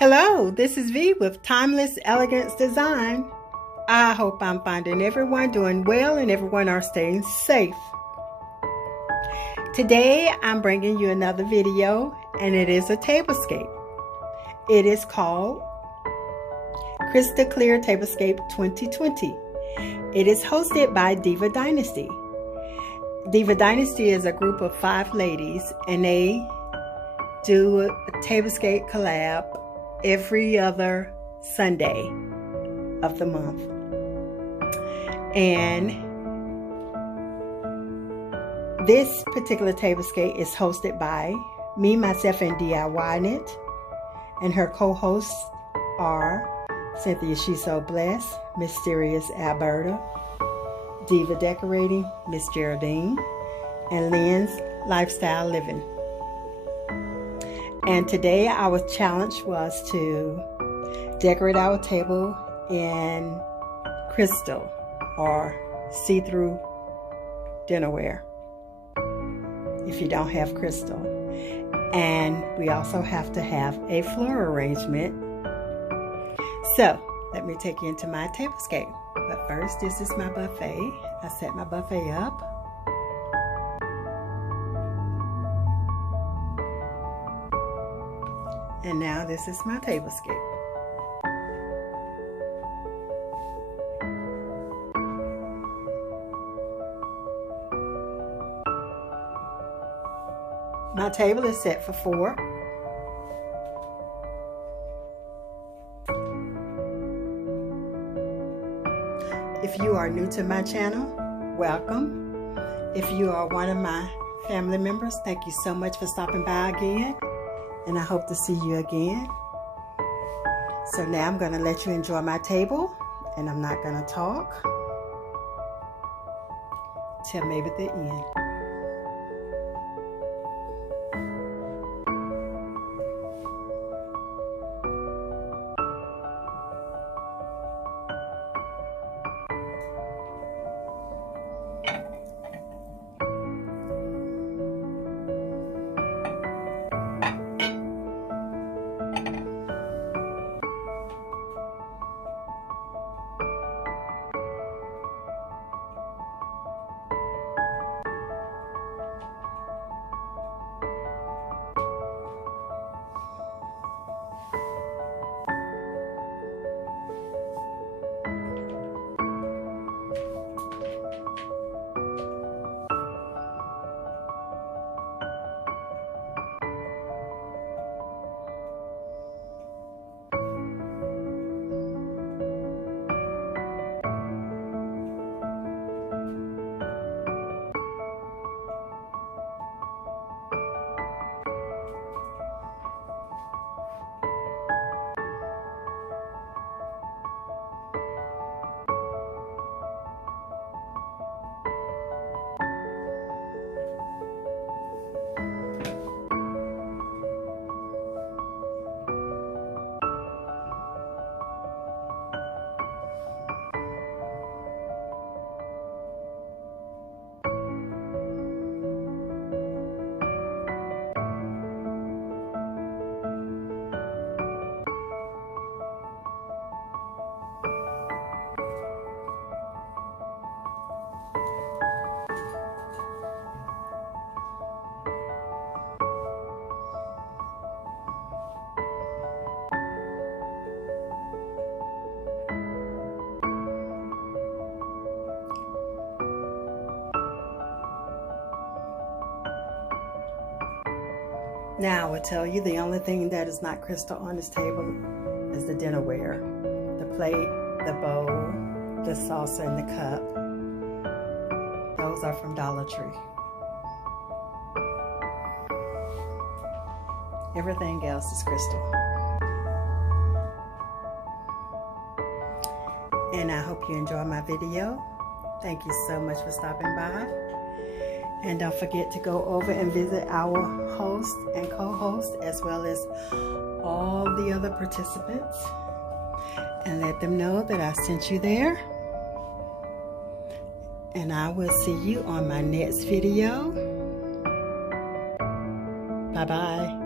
Hello, this is V with Timeless Elegance Design. I hope I'm finding everyone doing well and everyone are staying safe. Today I'm bringing you another video and it is a tablescape. It is called Crystal Clear Tablescape 2020. It is hosted by Diva Dynasty. Diva Dynasty is a group of 5 ladies and they do a tablescape collab every other Sunday of the month. And this particular tablescape is hosted by me, myself, and DIYing it. And her co-hosts are Cynthia Shesobless, Mysterious Alberta, Diva Decorating, Miss Geraldine, and Lynn's Lifestyle Living. And today our challenge was to decorate our table in crystal or see-through dinnerware if you don't have crystal. And we also have to have a floral arrangement. So let me take you into my tablescape. But first, this is my buffet. I set my buffet up. And now this is my tablescape. My table is set for 4. If you are new to my channel, welcome. If you are one of my family members, thank you so much for stopping by again. And I hope to see you again. So now I'm going to let you enjoy my table, and I'm not going to talk till maybe the end. Now I will tell you the only thing that is not crystal on this table is the dinnerware. The plate, the bowl, the saucer, and the cup. Those are from Dollar Tree. Everything else is crystal. And I hope you enjoy my video. Thank you so much for stopping by. And don't forget to go over and visit our host and co-host as well as all the other participants and let them know that I sent you there. And I will see you on my next video. Bye-bye.